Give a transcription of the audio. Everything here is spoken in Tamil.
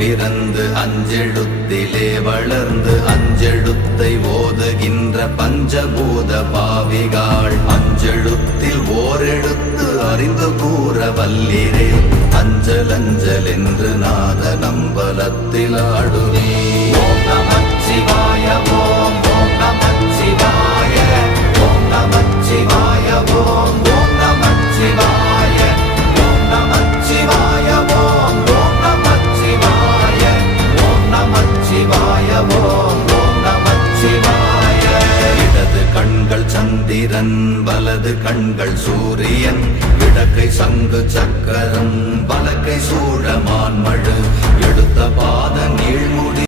பிறந்து அஞ்செழுத்திலே வளர்ந்து அஞ்செழுத்தை ஓதுகின்ற பஞ்சபூத பாவிகாள். அஞ்செழுத்தில் ஓ கூறவல்லிரே அஞ்சலஞ்சல் என்று நாத நம்பலத்தில் ஆடுவே சந்திரன் வலது கண்கள் சூரியன் இடக்கை சங்கு சக்கரம் வலக்கை சூழமான் மழு.